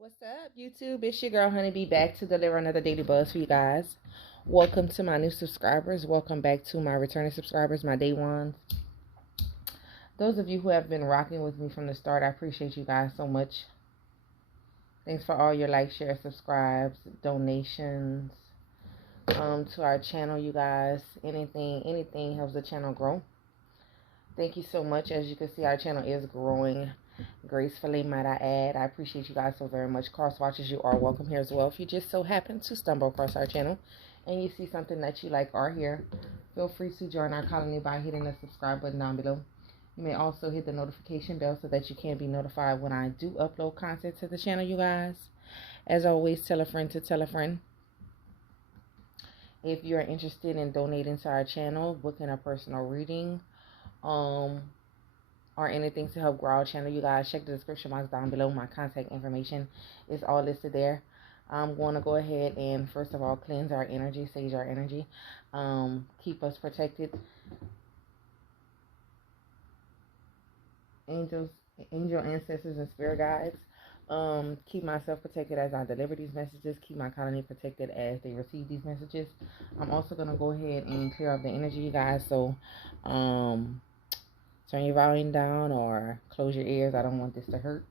What's up, YouTube? It's your girl Honei.B back to deliver another daily buzz for you guys. Welcome to my new subscribers. Welcome back to my returning subscribers, my day ones. Those of you who have been rocking with me from the start, I appreciate you guys so much. Thanks for all your likes, shares, subscribes, donations to our channel, you guys. Anything helps the channel grow. Thank you so much. As you can see, our channel is growing gracefully, might I add. I appreciate you guys so very much. Cross watchers, you are welcome here as well. If you just so happen to stumble across our channel and you see something that you like or hear, feel free to join our colony by hitting the subscribe button down below. You may also hit the notification bell so that you can be notified when I do upload content to the channel, you guys. As always, tell a friend to tell a friend. If you're interested in donating to our channel, booking a personal reading, or anything to help grow our channel, you guys, check the description box down below. My contact information is all listed there. I'm going to go ahead and first of all cleanse our energy, sage our energy, keep us protected. Angels, angel ancestors, and spirit guides, keep myself protected as I deliver these messages. Keep my colony protected as they receive these messages. I'm also going to go ahead and clear up the energy, you guys. So turn your volume down or close your ears. I don't want this to hurt.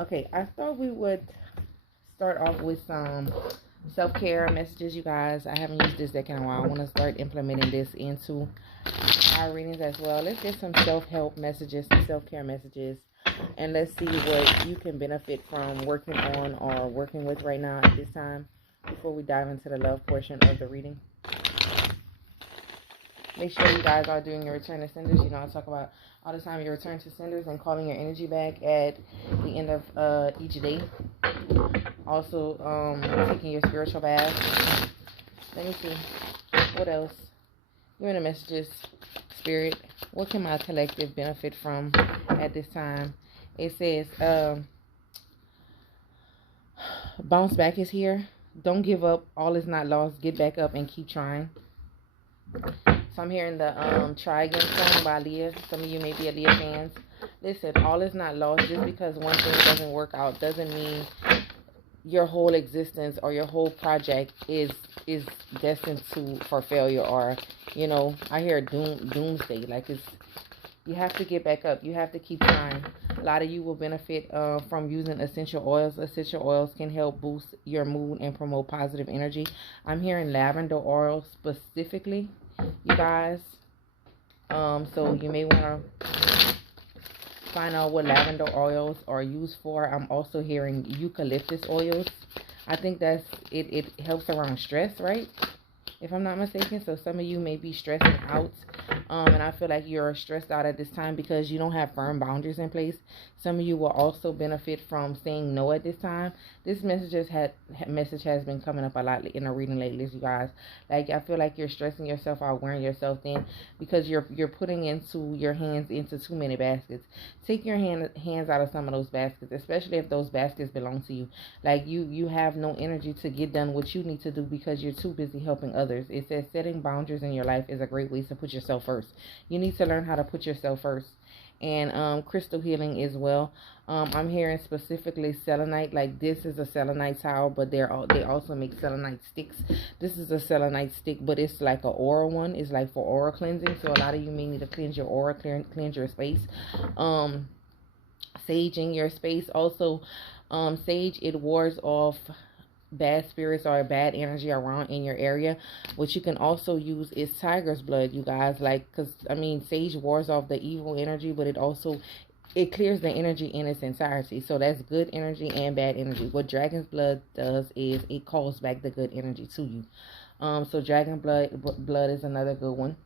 Okay, I thought we would start off with some self-care messages, you guys. I haven't used this deck in a while. I want to start implementing this into our readings as well. Let's get some self-help messages, some self-care messages, and let's see what you can benefit from working on or working with right now at this time before we dive into the love portion of the reading. Make sure you guys are doing your return to senders. You know, I talk about all the time your return to senders and calling your energy back at the end of each day. Also, taking your spiritual bath. Let me see. What else? You're in the messages, Spirit. What can my collective benefit from at this time? It says, bounce back is here. Don't give up. All is not lost. Get back up and keep trying. So I'm hearing the Try Again song by Leah. Some of you may be a Leah fans. Listen, all is not lost. Just because one thing doesn't work out doesn't mean your whole existence or your whole project is destined for failure, or, you know, I hear doomsday. Like, it's, you have to get back up. You have to keep trying. A lot of you will benefit from using essential oils. Essential oils can help boost your mood and promote positive energy. I'm hearing lavender oil specifically, you guys. So you may want to find out what lavender oils are used for. I'm also hearing eucalyptus oils. I think that's it helps around stress, right? If I'm not mistaken. So some of you may be stressing out. And I feel like you're stressed out at this time because you don't have firm boundaries in place. Some of you will also benefit from saying no at this time. This message has been coming up a lot in the reading lately, you guys. Like, I feel like you're stressing yourself out, wearing yourself thin, because you're putting your hands into too many baskets. Take your hands out of some of those baskets, especially if those baskets belong to you. Like, you have no energy to get done what you need to do because you're too busy helping others. It says setting boundaries in your life is a great way to put yourself first. You need to learn how to put yourself first. And crystal healing as well. I'm hearing specifically selenite. Like, this is a selenite towel, but they also make selenite sticks. This is a selenite stick, but it's like an aura one. It's like for aura cleansing. So a lot of you may need to cleanse your aura, cleanse your space. Sage in your space. Also, sage, it wards off bad spirits or bad energy around in your area. What you can also use is tiger's blood, you guys. Like, because I mean, sage wards off the evil energy, but it clears the energy in its entirety. So that's good energy and bad energy. What dragon's blood does is it calls back the good energy to you. So dragon blood is another good one.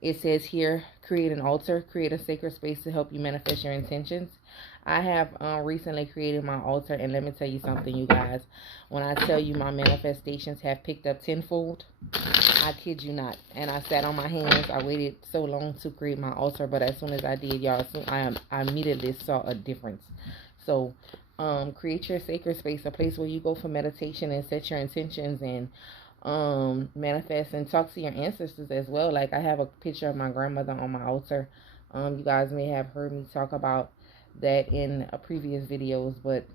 It says here, create an altar, create a sacred space to help you manifest your intentions. I have recently created my altar, and let me tell you something, you guys. When I tell you my manifestations have picked up tenfold, I kid you not. And I sat on my hands. I waited so long to create my altar, but as soon as I did, y'all, I immediately saw a difference. So Create your sacred space, a place where you go for meditation and set your intentions and manifest and talk to your ancestors as well. Like I have a picture of my grandmother on my altar. You guys may have heard me talk about that in previous videos, but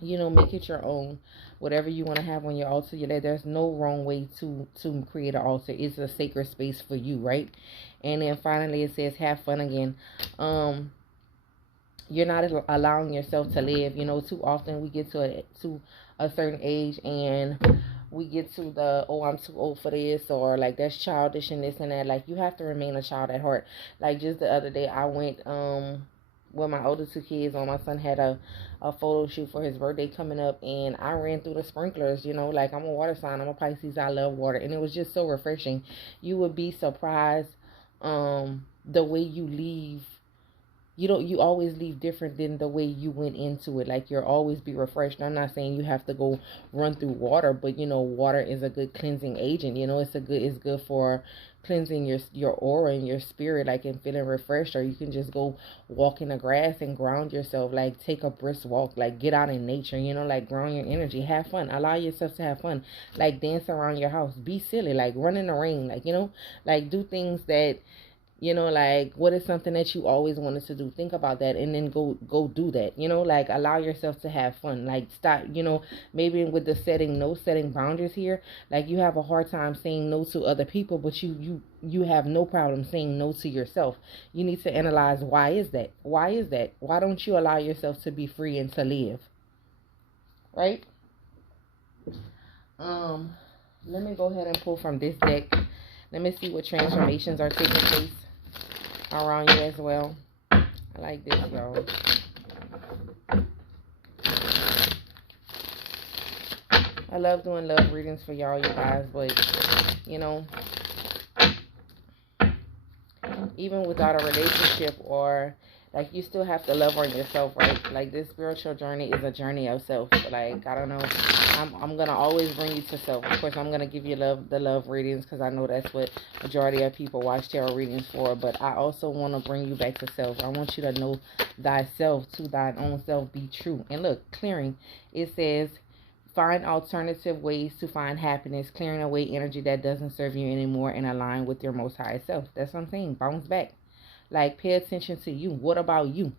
you know, make it your own. Whatever you want to have on your altar, there's no wrong way to create an altar. It's a sacred space for you, right? And then finally it says have fun again. You're not allowing yourself to live. You know, too often we get to a certain age and we get to the, oh, I'm too old for this, or like that's childish and this and that. Like you have to remain a child at heart. Like just the other day I went with my older two kids on. My son had a photo shoot for his birthday coming up, and I ran through the sprinklers. You know, like I'm a water sign, I'm a Pisces, I love water, and it was just so refreshing. You would be surprised the way you leave. You always leave different than the way you went into it. Like you'll always be refreshed. I'm not saying you have to go run through water, but you know, water is a good cleansing agent. You know, it's good for cleansing your aura and your spirit, like, and feeling refreshed. Or you can just go walk in the grass and ground yourself, like take a brisk walk, like get out in nature, you know, like ground your energy, have fun, allow yourself to have fun, like dance around your house, be silly, like run in the rain, like, you know, like do things that, you know, like what is something that you always wanted to do? Think about that and then go do that. You know, like allow yourself to have fun. Like stop, you know, maybe with the setting boundaries here. Like you have a hard time saying no to other people, but you have no problem saying no to yourself. You need to analyze, why is that? Why is that? Why don't you allow yourself to be free and to live? Right? Let me go ahead and pull from this deck. Let me see what transformations are taking place around you as well. I like this, y'all. I love doing love readings for y'all, you guys, but you know, even without a relationship, or like, you still have to love on yourself, right? Like this spiritual journey is a journey of self. Like, I don't know, I'm gonna always bring you to self. Of course, I'm gonna give you the love readings, because I know that's what majority of people watch tarot readings for. But I also want to bring you back to self. I want you to know thyself, to thine own self be true. And look, clearing, it says find alternative ways to find happiness, clearing away energy that doesn't serve you anymore and align with your most high self. That's what I'm saying. Bounce back. Like, pay attention to you. What about you?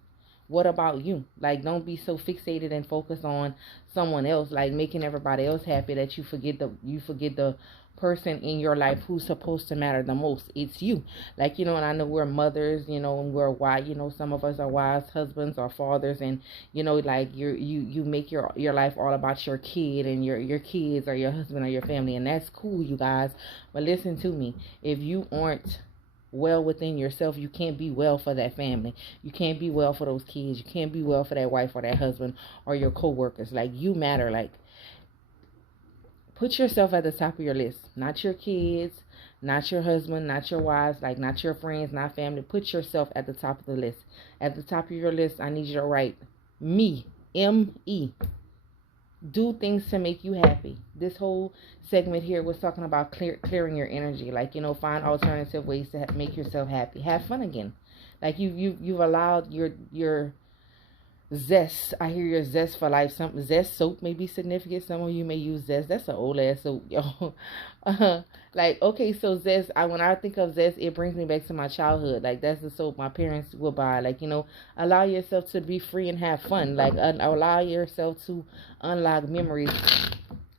What about you? Like, don't be so fixated and focused on someone else, like making everybody else happy, that you forget the person in your life who's supposed to matter the most. It's you. Like, you know, and I know we're mothers, you know, and we're wives, you know, some of us are wives, husbands, or fathers, and you know, like you make your life all about your kid and your kids, or your husband, or your family, and that's cool, you guys. But listen to me. If you aren't well within yourself, you can't be well for that family. You can't be well for those kids. You can't be well for that wife or that husband or your co-workers. Like, you matter. Like, put yourself at the top of your list. Not your kids, not your husband, not your wives, like not your friends, not family. Put yourself at the top of the list. At the top of your list, I need you to write me, M-E. Do things to make you happy. This whole segment here was talking about clearing your energy. Like, you know, find alternative ways to make yourself happy. Have fun again. Like, you've allowed your zest. I hear your zest for life. Some zest soap may be significant. Some of you may use zest. That's an old ass soap, yo. Like, okay, so zest. When I think of zest, it brings me back to my childhood. Like, that's the soap my parents would buy. Like, you know, allow yourself to be free and have fun. Like, allow yourself to unlock memories.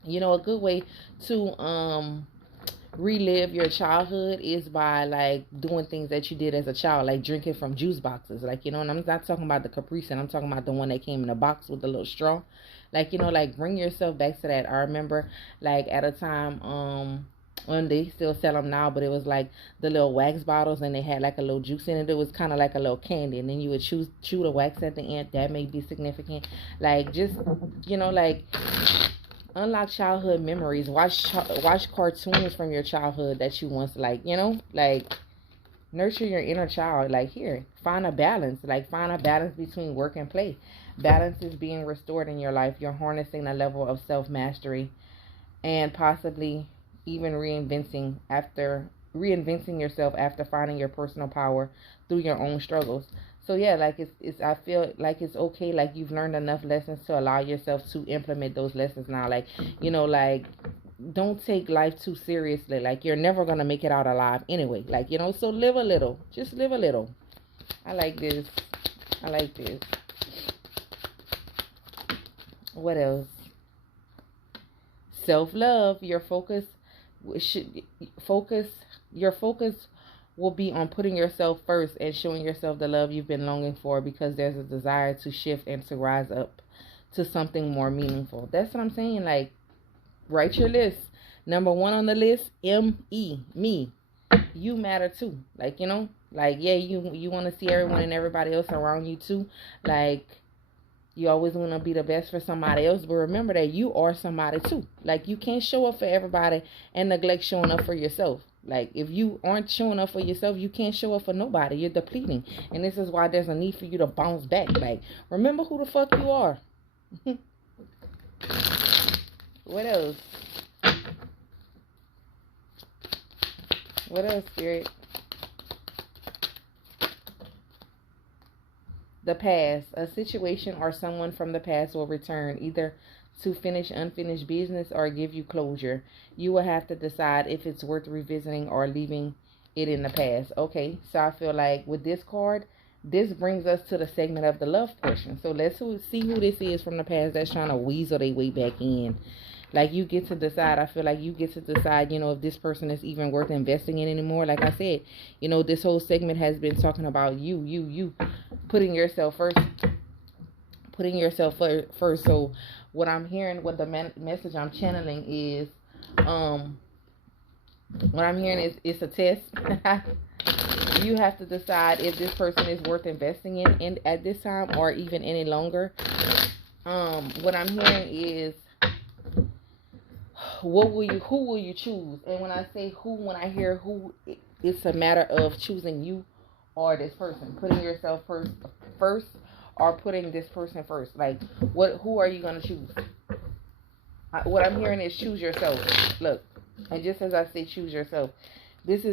You know, a good way to relive your childhood is by, like, doing things that you did as a child, like drinking from juice boxes. Like, you know, and I'm not talking about the Capri Sun. I'm talking about the one that came in a box with a little straw. Like, you know, like, bring yourself back to that. I remember, like, at a time, when they still sell them now, but it was like the little wax bottles, and they had like a little juice in it. It was kind of like a little candy, and then you would chew the wax at the end. That may be significant. Like, just, you know, like, unlock childhood memories. Watch cartoons from your childhood that you once, like, you know, like, nurture your inner child. Like, here, find a balance. Like, find a balance between work and play. Balance is being restored in your life. You're harnessing a level of self-mastery, and possibly even reinventing yourself after finding your personal power through your own struggles. So yeah, like it's I feel like it's okay, like you've learned enough lessons to allow yourself to implement those lessons now. Like, you know, like don't take life too seriously. Like you're never gonna make it out alive anyway. Like, you know, so live a little. Just live a little. I like this. I like this. What else? Self-love. Your focus will be on putting yourself first and showing yourself the love you've been longing for, because there's a desire to shift and to rise up to something more meaningful. That's what I'm saying. Like, write your list. Number 1 on the list, M-E, me. You matter too. Like, you know, like, yeah, you want to see everyone and everybody else around you too. Like, you always want to be the best for somebody else, but remember that you are somebody too. Like, you can't show up for everybody and neglect showing up for yourself. Like, if you aren't showing up for yourself, you can't show up for nobody. You're depleting. And this is why there's a need for you to bounce back. Like, remember who the fuck you are. What else? What else, Spirit? The past. A situation or someone from the past will return, either to finish unfinished business or give you closure. You will have to decide if it's worth revisiting or leaving it in the past. Okay, so I feel like with this card, this brings us to the segment of the love portion. So let's see who this is from the past that's trying to weasel their way back in. Like, you get to decide. I feel like you get to decide, you know, if this person is even worth investing in anymore. Like I said, you know, this whole segment has been talking about you putting yourself first. Putting yourself first. So what I'm hearing, what the message I'm channeling is, what I'm hearing is it's a test. You have to decide if this person is worth investing in at this time or even any longer. What I'm hearing is, who will you choose? And when I say who, when I hear who, it's a matter of choosing you or this person, putting yourself first or putting this person first. Like, who are you going to choose? What I'm hearing is choose yourself. Look, and just as I say choose yourself, this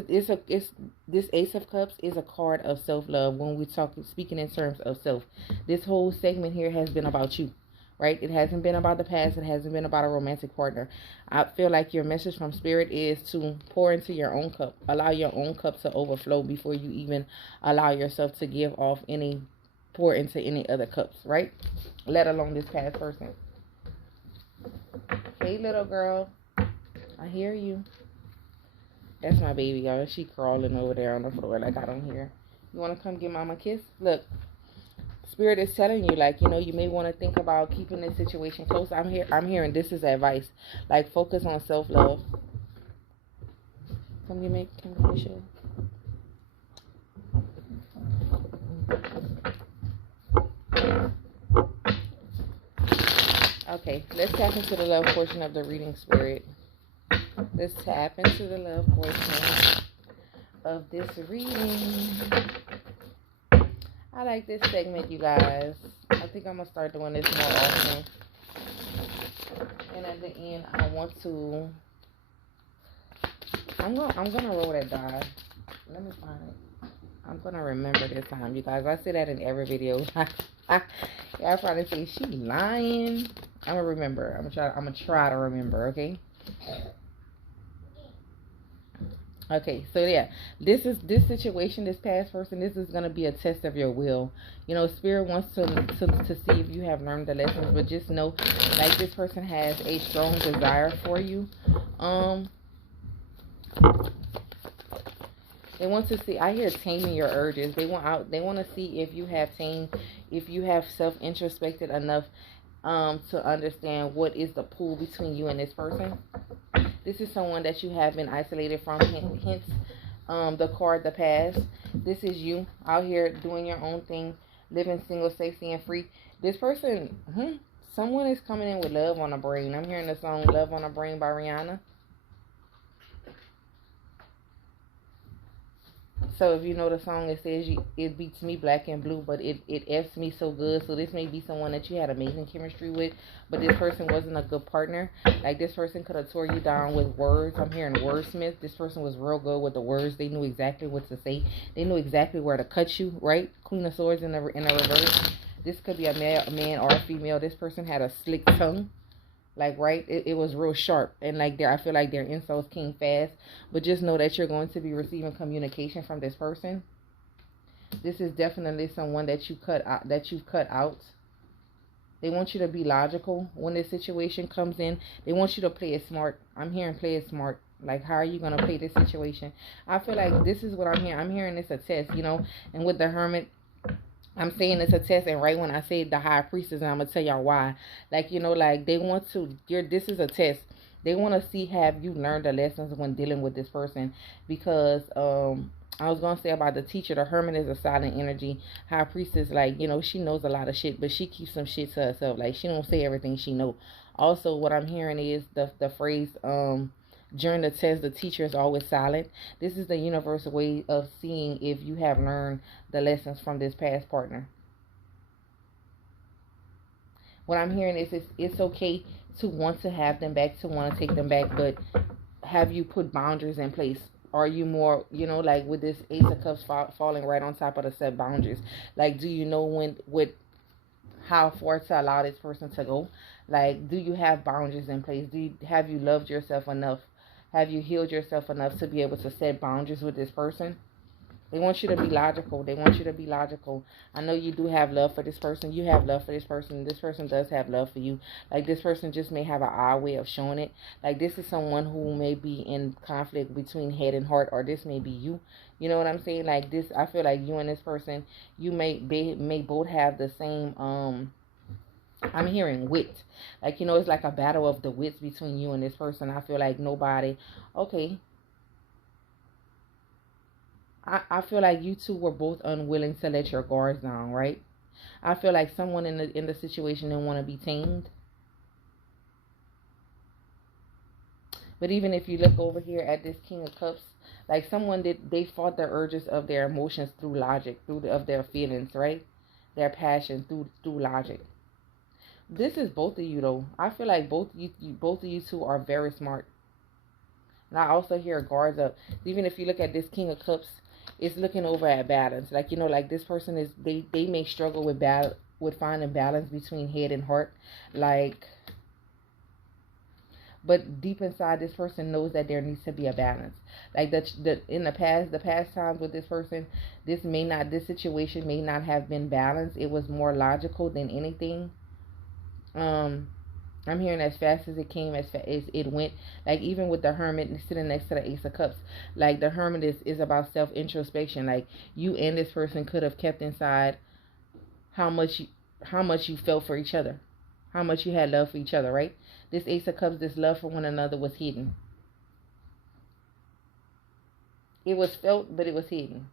Ace of Cups is a card of self-love. When we speaking in terms of self, this whole segment here has been about you. Right? It hasn't been about the past. It hasn't been about a romantic partner. I feel like your message from Spirit is to pour into your own cup. Allow your own cup to overflow before you even allow yourself to give off pour into any other cups, right? Let alone this past person. Hey, little girl. I hear you. That's my baby, y'all. She crawling over there on the floor like I don't hear. You want to come give Mama a kiss? Look. Spirit is telling you, like, you know, you may want to think about keeping this situation close. I'm hearing this is advice. Like, focus on self-love. Come give me a show. Okay, let's tap into the love portion of the reading, Spirit. Let's tap into the love portion of this reading. I like this segment, you guys. I think I'm going to start doing this more often. And at the end, I want to... I'm gonna roll that die. Let me find it. I'm going to remember this time, you guys. I say that in every video. Y'all probably say, she lying. I'm going to remember. I'm going to try to remember, okay? Okay, so yeah, this situation, this past person, this is going to be a test of your will. You know, Spirit wants to see if you have learned the lessons, but just know, like, this person has a strong desire for you. They want to see, I hear taming your urges. They want to see if you have self-introspected enough to understand what is the pull between you and this person. This is someone that you have been isolated from, hence the card, the past. This is you out here doing your own thing, living single, sexy, and free. This person, someone is coming in with love on the brain. I'm hearing the song Love on the Brain by Rihanna. So if you know the song, it says it beats me black and blue, but it F's me so good. So this may be someone that you had amazing chemistry with, but this person wasn't a good partner. Like this person could have tore you down with words. I'm hearing wordsmith. This person was real good with the words. They knew exactly what to say. They knew exactly where to cut you, right? Queen of Swords in the reverse. This could be a man or a female. This person had a slick tongue. Like, right, it was real sharp. And like I feel like their insults came fast. But just know that you're going to be receiving communication from this person. This is definitely someone that you've cut out. They want you to be logical when this situation comes in. They want you to play it smart. I'm hearing play it smart. Like, how are you going to play this situation? I feel like this is what I'm hearing. I'm hearing this a test, you know. And with the Hermit, I'm saying it's a test, and right when I say the High Priestess, and I'm gonna tell y'all why. Like, you know, like they want to. This is a test. They want to see, have you learned the lessons when dealing with this person? Because I was gonna say about the Teacher. The Hermit is a silent energy. High Priestess, like, you know, she knows a lot of shit, but she keeps some shit to herself. Like, she don't say everything she know. Also, what I'm hearing is the phrase during the test, the teacher is always silent. This is the universal way of seeing if you have learned the lessons from this past partner. What I'm hearing is it's okay to want to have them back, to want to take them back, but have you put boundaries in place? Are you more, you know, like with this Ace of Cups falling right on top of the set boundaries? Like, do you know how far to allow this person to go? Like, do you have boundaries in place? Have you loved yourself enough? Have you healed yourself enough to be able to set boundaries with this person? They want you to be logical. They want you to be logical. I know you do have love for this person. You have love for this person. This person does have love for you. Like, this person just may have an odd way of showing it. Like, this is someone who may be in conflict between head and heart, or this may be you. You know what I'm saying? Like, this, I feel like you and this person, you may both have the same, I'm hearing wit. Like, you know, it's like a battle of the wits between you and this person. I feel like okay. I feel like you two were both unwilling to let your guards down, right? I feel like someone in the situation didn't want to be tamed. But even if you look over here at this King of Cups, like someone they fought the urges of their emotions through logic, of their feelings, right? Their passion through logic. This is both of you though. I feel like both of you two are very smart. And I also hear guards up. Even if you look at this King of Cups, it's looking over at balance. Like, you know, like this person is they may struggle with finding balance between head and heart. Like, but deep inside, this person knows that there needs to be a balance. Like in the past times with this person, this situation may not have been balanced. It was more logical than anything. I'm hearing as fast as it came, as fast as it went. Like, even with the Hermit sitting next to the Ace of Cups, like the Hermit is about self-introspection. Like, you and this person could have kept inside how much you felt for each other, how much you had love for each other, right? This Ace of Cups, this love for one another was hidden. It was felt, but it was hidden.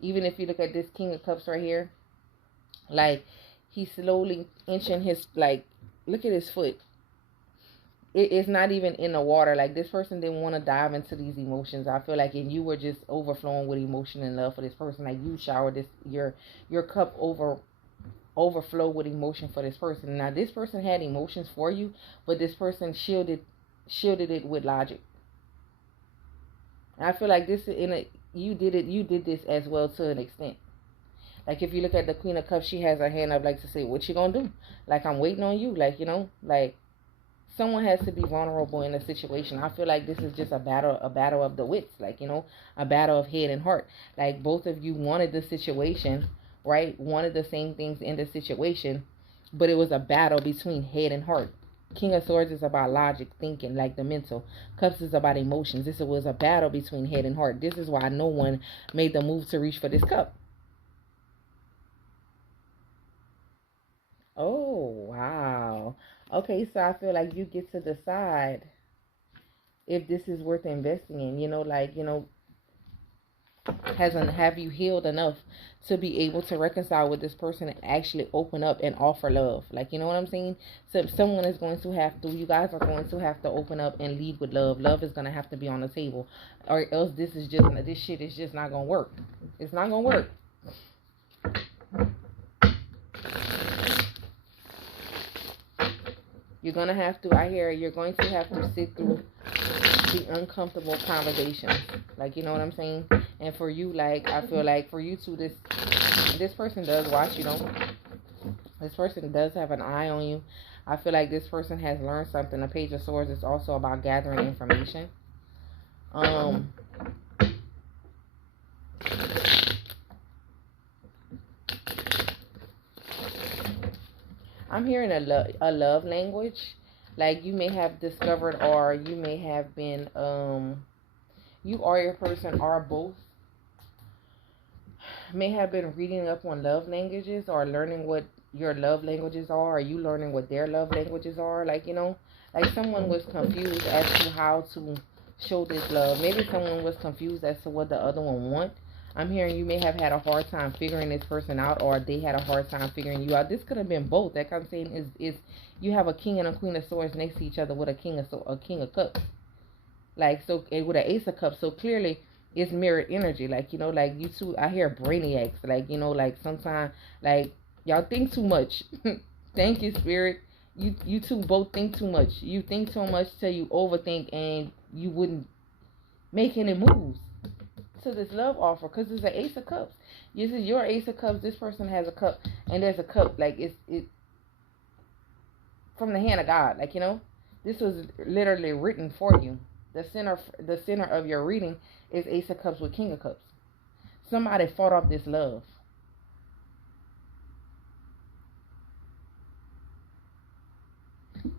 Even if you look at this King of Cups right here, like, he's slowly inching his, like, look at his foot. It's not even in the water. Like, this person didn't want to dive into these emotions. I feel like, and you were just overflowing with emotion and love for this person. Like, you showered your cup overflow with emotion for this person. Now, this person had emotions for you, but this person shielded it with logic. And I feel like you did this as well to an extent. Like, if you look at the Queen of Cups, she has her hand up, like, to say, what you gonna do? Like, I'm waiting on you. Like, you know, like, someone has to be vulnerable in a situation. I feel like this is just a battle of the wits. Like, you know, a battle of head and heart. Like, both of you wanted the situation, right? Wanted the same things in the situation, but it was a battle between head and heart. King of Swords is about logic, thinking, like the mental. Cups is about emotions. This was a battle between head and heart. This is why no one made the move to reach for this cup. Oh, wow. Okay, so I feel like you get to decide if this is worth investing in. You know, like, you know, have you healed enough to be able to reconcile with this person and actually open up and offer love? Like, you know what I'm saying? So someone is going to have to, you guys are going to have to open up and lead with love. Love is going to have to be on the table, or else this shit is just not going to work. It's not going to work. You're going to have to, you're going to have to sit through the uncomfortable conversations. Like, you know what I'm saying? And for you, like, I feel like for you too, this person does watch you, though. This person does have an eye on you. I feel like this person has learned something. The Page of Swords is also about gathering information. I'm hearing a love language. Like, you may have discovered, or you may have been, you or your person, or both, may have been reading up on love languages, or learning what your love languages are, or you learning what their love languages are. Like, you know, like someone was confused as to how to show this love. Maybe someone was confused as to what the other one wants. I'm hearing you may have had a hard time figuring this person out, or they had a hard time figuring you out. This could have been both. That I'm saying is you have a king and a queen of swords next to each other with a king of cups. Like, so, with an ace of cups. So clearly it's mirrored energy. Like, you know, like you two, I hear brainiacs. Like, you know, like sometimes, like, y'all think too much. Thank you, Spirit. You two both think too much. You think too much till you overthink and you wouldn't make any moves to this love offer, because it's an ace of cups. This is your ace of cups. This person has a cup, and there's a cup. Like, it from the hand of God. Like, you know, this was literally written for you. The center of your reading is ace of cups with king of cups. Somebody fought off this love.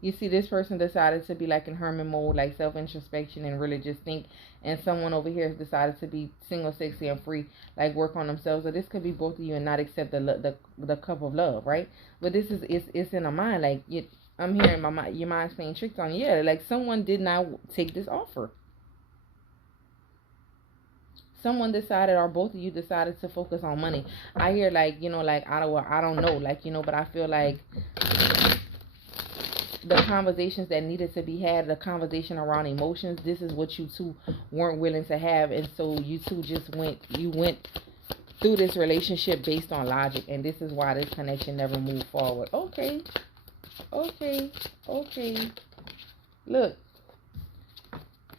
You see, this person decided to be like in hermit mode, like self-introspection and really just think. And someone over here has decided to be single, sexy, and free, like work on themselves. Or this could be both of you and not accept the cup of love, right? But this is, it's in a mind. Like, I'm hearing your mind's playing tricks on you. Yeah, like someone did not take this offer. Someone decided, or both of you decided to focus on money. I hear, like, you know, like, I don't know, like, you know, but I feel like the conversations that needed to be had, the conversation around emotions, this is what you two weren't willing to have. And so you two just went through this relationship based on logic. And this is why this connection never moved forward. Okay. Look.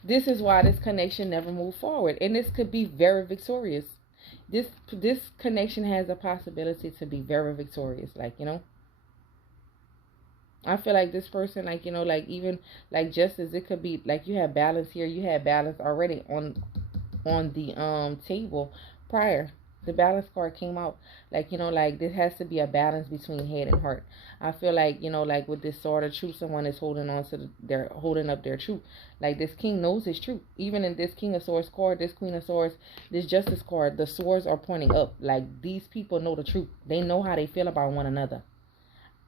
This is why this connection never moved forward. And this could be very victorious. This connection has a possibility to be very victorious. Like, you know, I feel like this person, like, you know, like, even like justice, it could be like you have balance here. You had balance already on the table prior. The balance card came out. Like, you know, like, there has to be a balance between head and heart. I feel like, you know, like with this sword of truth, someone is holding on to they're holding up their truth. Like, this king knows his truth. Even in this King of Swords card, this Queen of Swords, this Justice card, the swords are pointing up. Like, these people know the truth. They know how they feel about one another.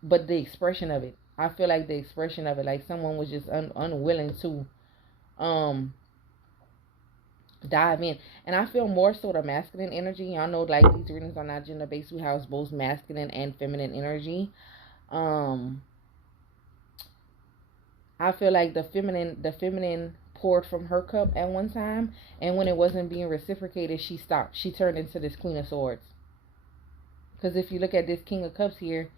But the expression of it, I feel like the expression of it, like someone was just unwilling to dive in. And I feel more so the masculine energy. Y'all know, like, these readings are not gender based. We house both masculine and feminine energy. I feel like the feminine poured from her cup at one time, and when it wasn't being reciprocated, she stopped. She turned into this Queen of Swords. Because if you look at this King of Cups here,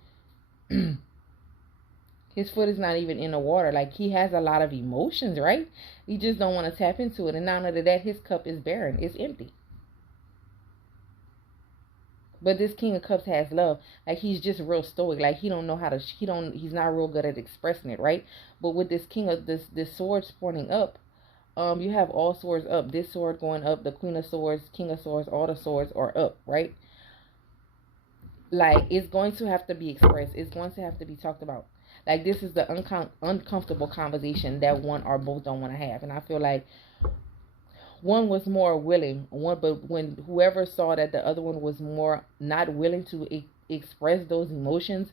his foot is not even in the water. Like, he has a lot of emotions, right? He just don't want to tap into it. And not only that, his cup is barren. It's empty. But this King of Cups has love. Like, he's just real stoic. Like, he don't know how to, he's not real good at expressing it, right? But with this this swords pointing up, you have all swords up. This sword going up, the Queen of Swords, King of Swords, all the swords are up, right? Like, it's going to have to be expressed. It's going to have to be talked about. Like, this is the uncomfortable conversation that one or both don't want to have. And I feel like one was more willing, but when whoever saw that the other one was more not willing to express those emotions,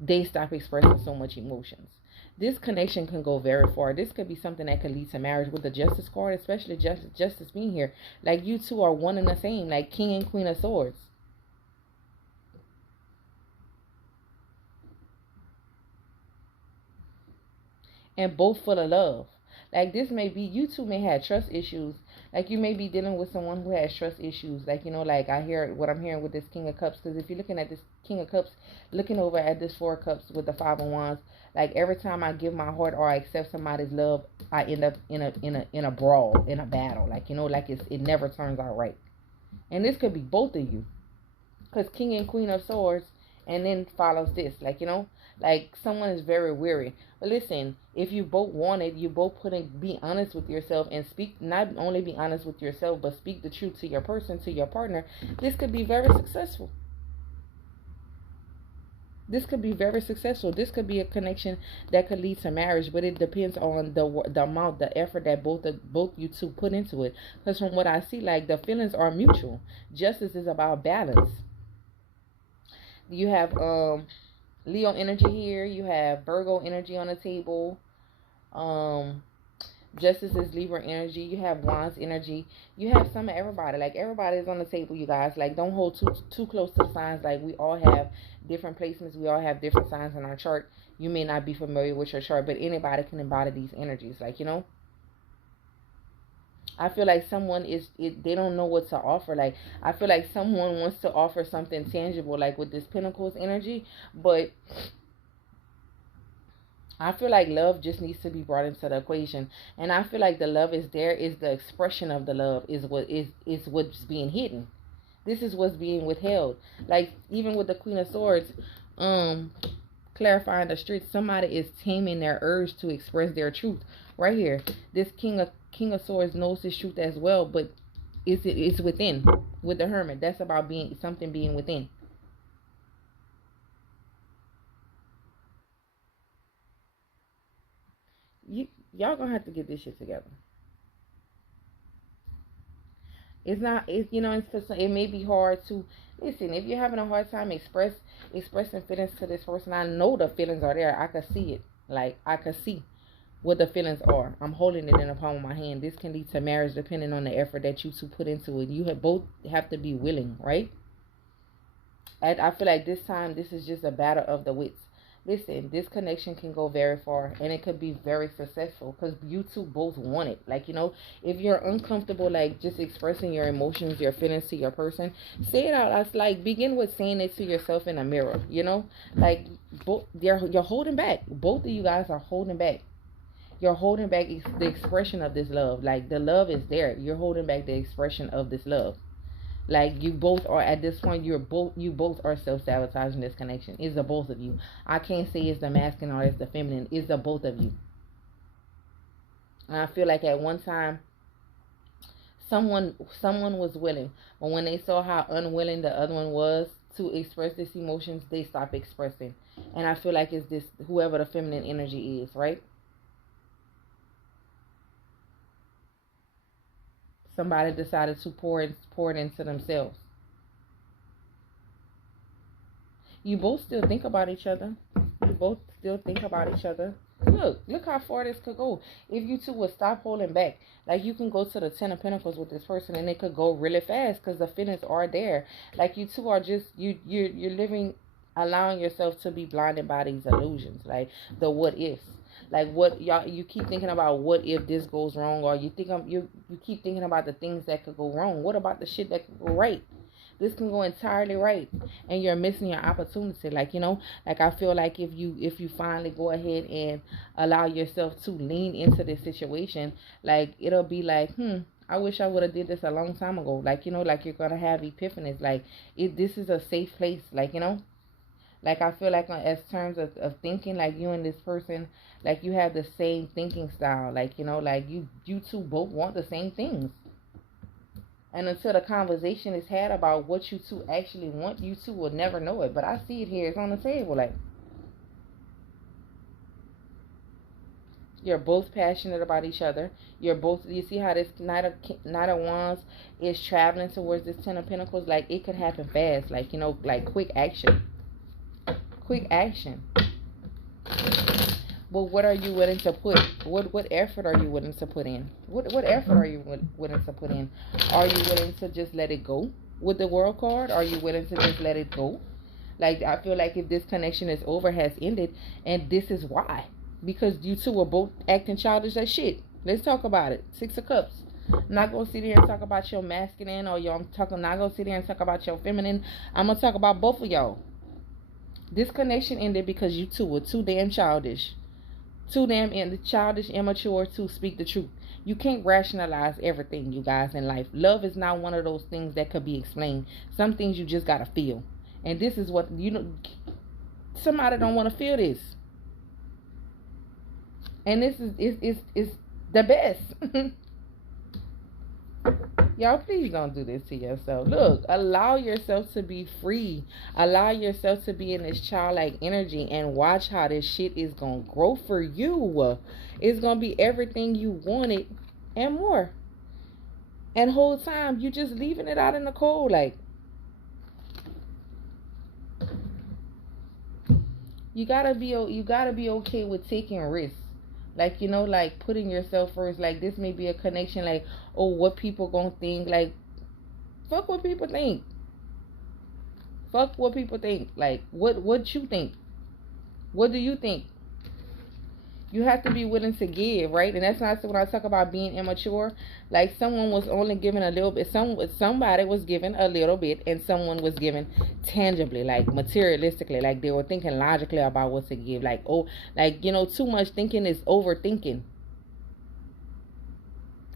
they stopped expressing so much emotions. This connection can go very far. This could be something that could lead to marriage with the Justice card, especially justice being here. Like, you two are one and the same, like King and Queen of Swords. And both full of love. Like, this may be, you two may have trust issues. Like, you may be dealing with someone who has trust issues. Like, you know, like I hear what I'm hearing with this King of Cups. Because if you're looking at this King of Cups, looking over at this Four of Cups with the Five of Wands, like, every time I give my heart or I accept somebody's love, I end up in a brawl, in a battle. Like, you know, like it never turns out right. And this could be both of you. Because King and Queen of Swords, and then follows this, like, you know, like someone is very weary. But listen, if you both want it, you both be honest with yourself and speak, not only be honest with yourself, but speak the truth to your person, to your partner. This could be very successful. This could be very successful. This could be a connection that could lead to marriage, but it depends on the amount, the effort that both you two put into it. Because from what I see, like, the feelings are mutual. Justice is about balance. You have Leo energy here. You have Virgo energy on the table. Justice is Libra energy. You have Wands energy. You have some of everybody. Like, everybody is on the table, you guys. Like, don't hold too close to the signs. Like, we all have different placements. We all have different signs in our chart. You may not be familiar with your chart, but anybody can embody these energies. Like, you know, I feel like someone they don't know what to offer. Like, I feel like someone wants to offer something tangible, like with this Pentacles energy, but I feel like love just needs to be brought into the equation. And I feel like the love is there, is the expression of the love is what's being hidden. This is what's being withheld. Like, even with the Queen of Swords, clarifying the streets, somebody is taming their urge to express their truth. Right here, this King of Swords knows his truth as well, but it's within. With the Hermit, that's about being within. Y'all gonna have to get this shit together. It's not, you know, it may be hard to listen. If you're having a hard time expressing feelings to this person, I know the feelings are there. I can see it. Like, I can see what the feelings are. I'm holding it in the palm of my hand. This can lead to marriage depending on the effort that you two put into it. You both have to be willing, right? I feel like this time, this is just a battle of the wits. Listen, this connection can go very far, and it could be very successful because you two both want it. Like, you know, if you're uncomfortable, like, just expressing your emotions, your feelings to your person, say it out. That's like, begin with saying it to yourself in a mirror, you know? Like, you're holding back. Both of you guys are holding back. You're holding back the expression of this love. Like, the love is there. You're holding back the expression of this love. Like, you both are, at this point, you both are self-sabotaging this connection. It's the both of you. I can't say it's the masculine or it's the feminine. It's the both of you. And I feel like at one time, someone was willing, but when they saw how unwilling the other one was to express these emotions, they stopped expressing. And I feel like it's this, whoever the feminine energy is, right? Somebody decided to pour it into themselves. You both still think about each other. Look how far this could go. If you two would stop holding back, like, you can go to the Ten of Pentacles with this person, and it could go really fast because the feelings are there. Like, you two are just you're living, allowing yourself to be blinded by these illusions, like the what ifs. Like, what y'all, you keep thinking about what if this goes wrong, or you keep thinking about the things that could go wrong. What about the shit that could go right? This can go entirely right, and you're missing your opportunity. Like, you know, like, I feel like if you finally go ahead and allow yourself to lean into this situation, like, it'll be like, I wish I would have did this a long time ago. Like, you know, like, you're gonna have epiphanies. Like, this is a safe place. Like, you know. Like, I feel like as terms of thinking, like, you and this person, like, you have the same thinking style. Like, you know, like, you two both want the same things. And until the conversation is had about what you two actually want, you two will never know it. But I see it here. It's on the table. Like, you're both passionate about each other. You see how this Knight of Wands is traveling towards this Ten of Pentacles? Like, it could happen fast. Like, you know, like, quick action. But what are you willing to put? What effort are you willing to put in? What effort are you willing to put in? Are you willing to just let it go with the world card? Are you willing to just let it go? Like, I feel like if this connection is over, has ended, and this is why. Because you two were both acting childish as shit. Let's talk about it. 6 of Cups. I'm not going to sit here and talk about your masculine or your, not going to sit here and talk about your feminine. I'm going to talk about both of y'all. This connection ended because you two were too damn childish. Too damn childish, immature to speak the truth. You can't rationalize everything, you guys, in life. Love is not one of those things that could be explained. Some things you just got to feel. And this is what, you know, somebody don't want to feel this. And this is the best. Y'all, please don't do this to yourself. Look, allow yourself to be free. Allow yourself to be in this childlike energy and watch how this shit is going to grow for you. It's going to be everything you wanted and more. And whole time, you just leaving it out in the cold. Like, you gotta be okay with taking risks. Like, you know, like putting yourself first. Like, this may be a connection. Like, oh, what people gonna think? Like, fuck what people think. Fuck what people think. Like, what you think? What do you think? You have to be willing to give, right? And that's not when I talk about being immature. Like, someone was only given a little bit. Somebody was given a little bit, and someone was given tangibly, like materialistically. Like, they were thinking logically about what to give. Like, oh, like, you know, too much thinking is overthinking.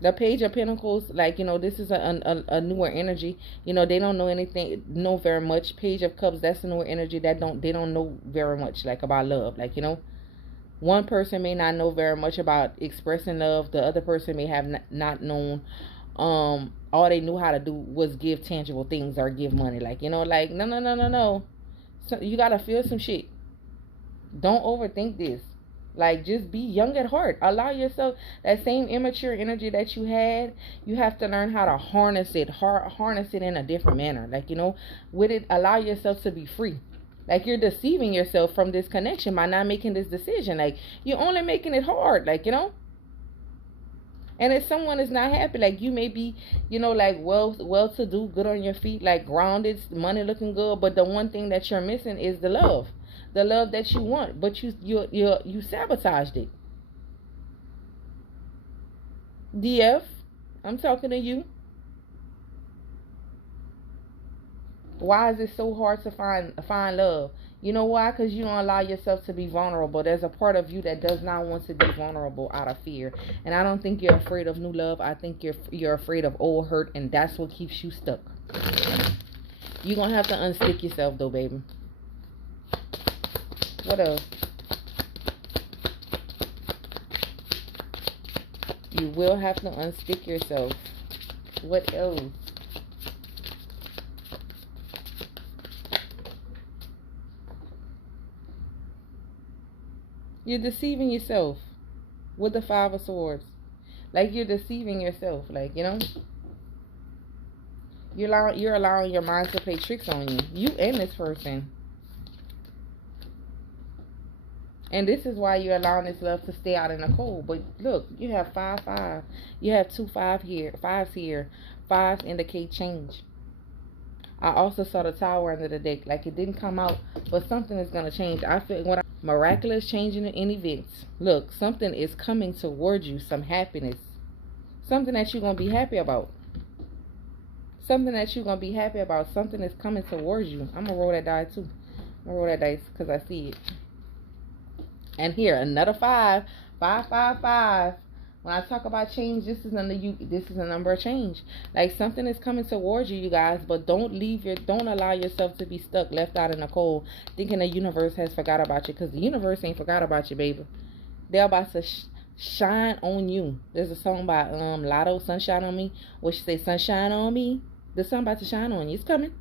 The Page of Pentacles, like, you know, this is a newer energy. You know, they don't know very much. Page of Cups, that's a newer energy they don't know very much, like, about love. Like, you know, one person may not know very much about expressing love. The other person may have not known. All they knew how to do was give tangible things or give money. Like, you know, like, no. So you got to feel some shit. Don't overthink this. Like, just be young at heart. Allow yourself that same immature energy that you had. You have to learn how to harness it. Harness it in a different manner. Like, you know, with it, allow yourself to be free. Like, you're deceiving yourself from this connection by not making this decision. Like, you're only making it hard, like, you know. And if someone is not happy, like, you may be, you know, like, well-to-do, good on your feet, like, grounded, money looking good. But the one thing that you're missing is the love that you want. But you sabotaged it. DF, I'm talking to you. Why is it so hard to find love? You know why? Because you don't allow yourself to be vulnerable. There's a part of you that does not want to be vulnerable out of fear. And I don't think you're afraid of new love. I think you're afraid of old hurt, and that's what keeps you stuck. You're going to have to unstick yourself, though, baby. What else? You will have to unstick yourself. What else? You're deceiving yourself with the 5 of Swords. Like, you're deceiving yourself. Like, you know, you're allowing your mind to play tricks on you. You and this person. And this is why you're allowing this love to stay out in the cold. But look, you have 5-5. You have 2 5 here, 5s here. 5s indicate change. I also saw the Tower under the deck. Like, it didn't come out, but something is going to change. I feel miraculous changing in events. Look, something is coming towards you. Some happiness. Something that you're going to be happy about. Something that you're going to be happy about. Something is coming towards you. I'm going to roll that die too. I'm going to roll that dice because I see it. And here, another 5. 5, 5, 5. When I talk about change, this is a number of change. Like, something is coming towards you, you guys. But don't allow yourself to be stuck, left out in the cold, thinking the universe has forgot about you. Because the universe ain't forgot about you, baby. They're about to shine on you. There's a song by Lotto, Sunshine on Me, where she says, sunshine on me. The sun about to shine on you. It's coming.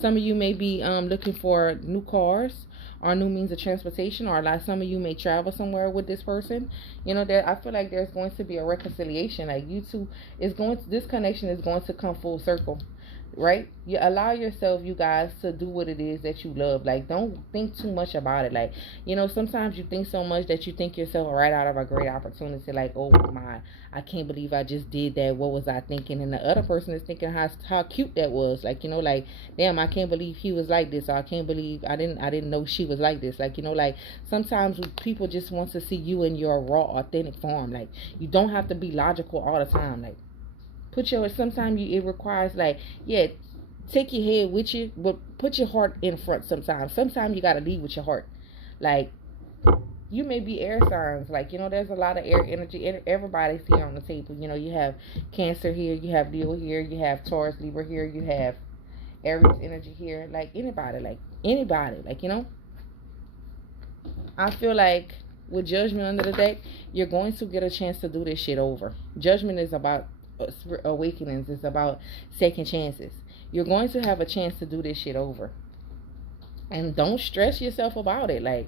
Some of you may be looking for new cars or new means of transportation, or like some of you may travel somewhere with this person. You know, I feel like there's going to be a reconciliation. Like, you two this connection is going to come full circle. right? You allow yourself, you guys, to do what it is that you love. Like, don't think too much about it. Like, you know, sometimes you think so much that you think yourself right out of a great opportunity. Like, oh my, I can't believe I just did that. What was I thinking? And the other person is thinking how cute that was. Like, you know, like, damn, I can't believe he was like this. Or I can't believe I didn't know she was like this. Like, you know, like, sometimes people just want to see you in your raw, authentic form. Like, you don't have to be logical all the time. Like, sometimes it requires, like, yeah, take your head with you, but put your heart in front sometimes. Sometimes you gotta lead with your heart. Like, you may be air signs. Like, you know, there's a lot of air energy. Everybody's here on the table. You know, you have Cancer here, you have Leo here, you have Taurus, Libra here, you have Aries energy here. Like, anybody, like, you know. I feel like with Judgment under the deck, you're going to get a chance to do this shit over. Judgment is about awakenings. It's about second chances. You're going to have a chance to do this shit over, and don't stress yourself about it. Like,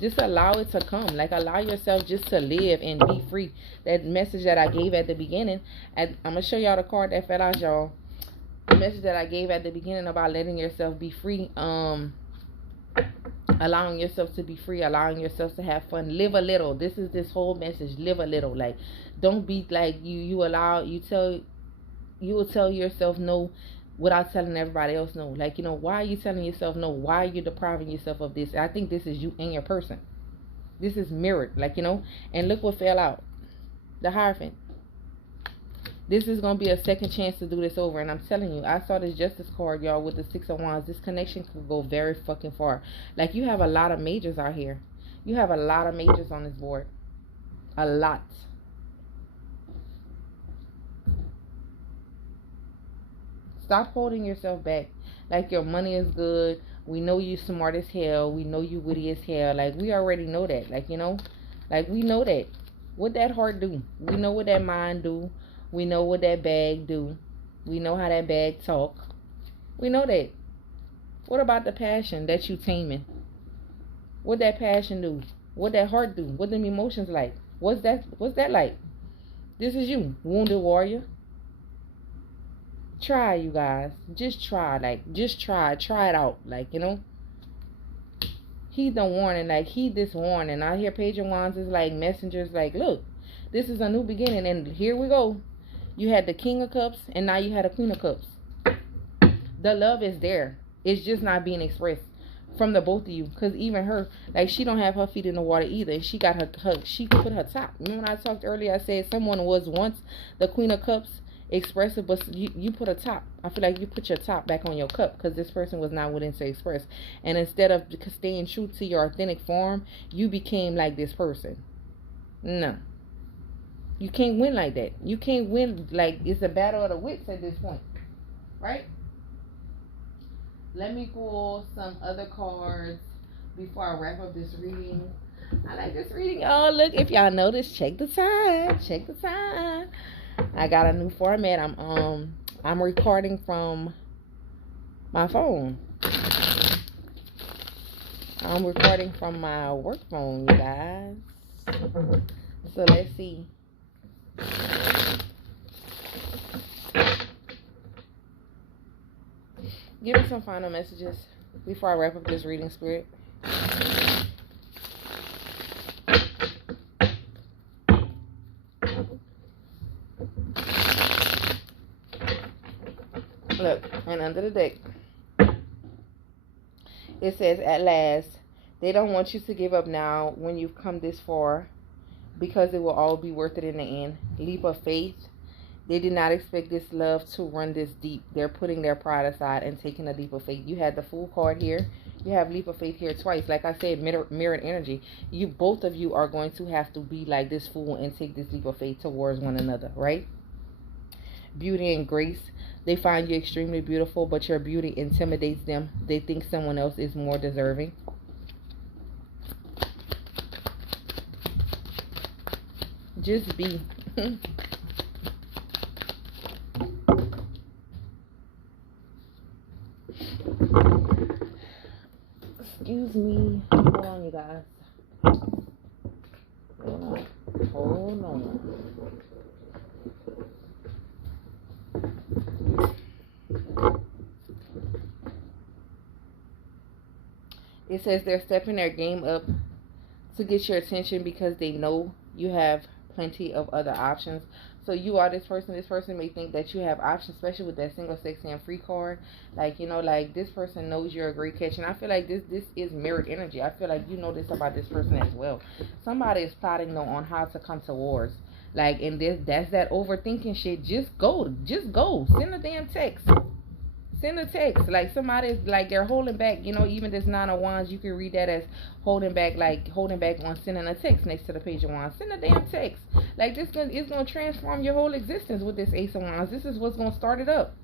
just allow it to come. Like, allow yourself just to live and be free. That message that I gave at the beginning, and I'm gonna show y'all the card that fell out, y'all. The message that I gave at the beginning about letting yourself be free, allowing yourself to be free, allowing yourself to have fun, live a little. This is this whole message. Live a little. Like, don't be like you will tell yourself no without telling everybody else no. Like, you know, why are you telling yourself no? Why are you depriving yourself of this? I think this is you and your person. This is mirrored. Like, you know, and look what fell out. The Hierophant. This is going to be a second chance to do this over. And I'm telling you, I saw this Justice card, y'all, with the Six of Wands. This connection could go very fucking far. Like, you have a lot of majors out here. You have a lot of majors on this board. A lot. Stop holding yourself back. Like, your money is good. We know you smart as hell. We know you witty as hell. Like, we already know that. Like, you know, like, we know that. What that heart do? We know what that mind do. We know what that bag do. We know how that bag talk. We know that. What about the passion that you taming? What that passion do? What that heart do? What them emotions like? What's that like? This is you, wounded warrior. Try, you guys. Just try. Like, just try. Try it out. Like, you know. Heed the warning. Like, heed this warning. I hear Page of Wands is like messengers. Like, look, this is a new beginning. And here we go. You had the King of Cups, and now you had a Queen of Cups. The love is there. It's just not being expressed from the both of you. Because even her, like, she don't have her feet in the water either. She got she put her top. Remember when I talked earlier, I said someone was once the Queen of Cups expressive, but you put a top. I feel like you put your top back on your cup because this person was not willing to express. And instead of staying true to your authentic form, you became like this person. No. You can't win like that. You can't win. Like, it's a battle of the wits at this point. Right? Let me pull some other cards before I wrap up this reading. I like this reading. Oh, look, if y'all notice, check the time. Check the time. I got a new format. I'm recording from my phone. I'm recording from my work phone, you guys. So let's see. Give me some final messages before I wrap up this reading, Spirit. Look, and under the deck, it says, at last, they don't want you to give up now when you've come this far, because it will all be worth it in the end. Leap of faith. They did not expect this love to run this deep. They're putting their pride aside and taking a leap of faith. You had the Fool card here. You have leap of faith here twice. Like I said, mirrored energy. Both of you are going to have to be like this Fool and take this leap of faith towards one another, right? Beauty and grace. They find you extremely beautiful, but your beauty intimidates them. They think someone else is more deserving. Just be. Excuse me. Hold on, you guys. Hold on. It says they're stepping their game up to get your attention because they know you have plenty of other options. So you are this person. This person may think that you have options, especially with that single, sexy, and free card. Like, you know, like this person knows you're a great catch. And I feel like this is mirrored energy. I feel like you know this about this person as well. Somebody is plotting though on how to come towards. Like, and that's that overthinking shit. Just go. Send a damn text. Send a text. Like somebody's like they're holding back, you know, even this 9 of Wands, you can read that as holding back, like holding back on sending a text next to the Page of Wands. Send a damn text. Like this is gonna transform your whole existence with this Ace of Wands. This is what's gonna start it up.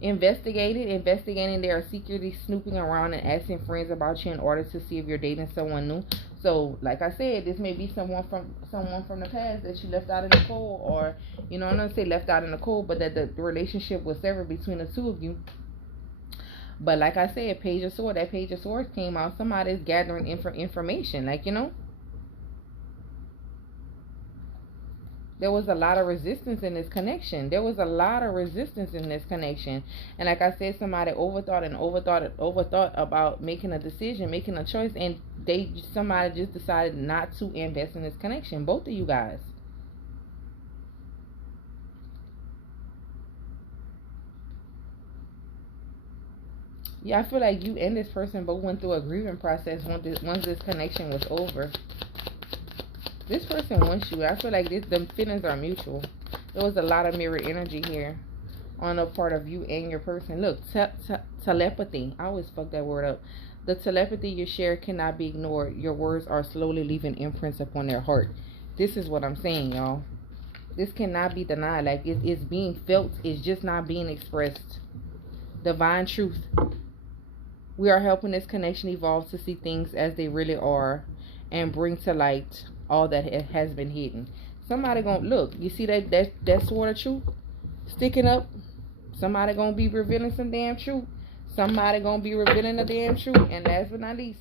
Investigating. They are secretly snooping around and asking friends about you in order to see if you're dating someone new. So, like I said, this may be someone from the past that you left out in the cold, or, you know, I'm not say left out in the cold, but that the relationship was severed between the two of you. But like I said, Page of Swords, that Page of Swords came out. Somebody's gathering information, like, you know. There was a lot of resistance in this connection. And like I said, somebody overthought about making a decision, making a choice, and somebody just decided not to invest in this connection. Both of you guys. Yeah, I feel like you and this person both went through a grieving process once this connection was over. This person wants you. I feel like the feelings are mutual. There was a lot of mirror energy here on the part of you and your person. Look, telepathy. I always fuck that word up. The telepathy you share cannot be ignored. Your words are slowly leaving imprints upon their heart. This is what I'm saying, y'all. This cannot be denied. Like, it's being felt. It's just not being expressed. Divine truth. We are helping this connection evolve to see things as they really are and bring to light all that has been hidden. Somebody gonna look. You see that sword of truth sticking up? Somebody gonna be revealing some damn truth. Somebody gonna be revealing the damn truth. And last but not least,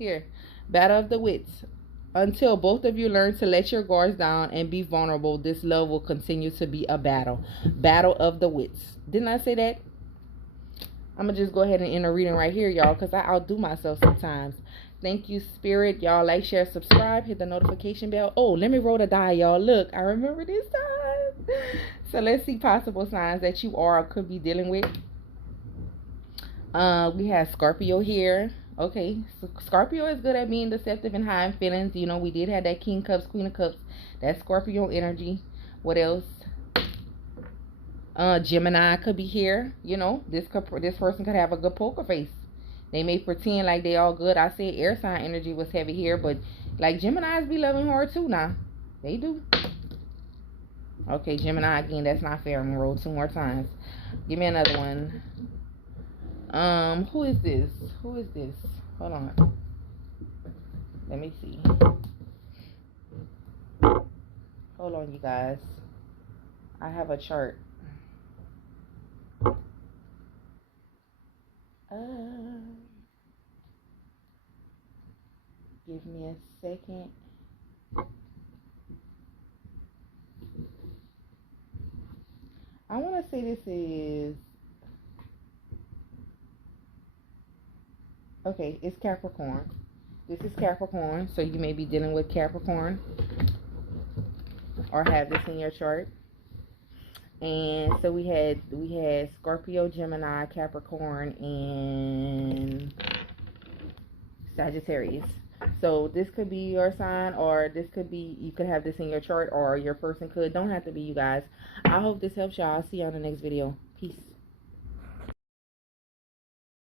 here, Battle of the Wits. Until both of you learn to let your guards down and be vulnerable, this love will continue to be a battle. Battle of the Wits. Didn't I say that? I'm gonna just go ahead and end the reading right here, y'all, because I outdo myself sometimes. Thank you, Spirit. Y'all like, share, subscribe, hit the notification bell. Oh, let me roll the die, y'all. Look, I remember this time. So let's see possible signs that you are or could be dealing with. We have Scorpio here. Okay, so Scorpio is good at being deceptive and hiding feelings. You know, we did have that King Cups, Queen of Cups. That's Scorpio energy. What else? Gemini could be here. You know, this person could have a good poker face. They may pretend like they all good. I said air sign energy was heavy here, but like Geminis be loving hard too now. They do. Okay, Gemini again. That's not fair. I'm gonna roll 2 more times. Give me another one. Who is this? Hold on. Let me see. Hold on, you guys. I have a chart. Give me a second. I want to say this is... Okay, it's Capricorn. This is Capricorn, so you may be dealing with Capricorn or have this in your chart. And so we had Scorpio, Gemini, Capricorn, and Sagittarius. So this could be your sign, or this could be, you could have this in your chart, or your person could. Don't have to be you guys. I hope this helps y'all. I'll see you on the next video. Peace.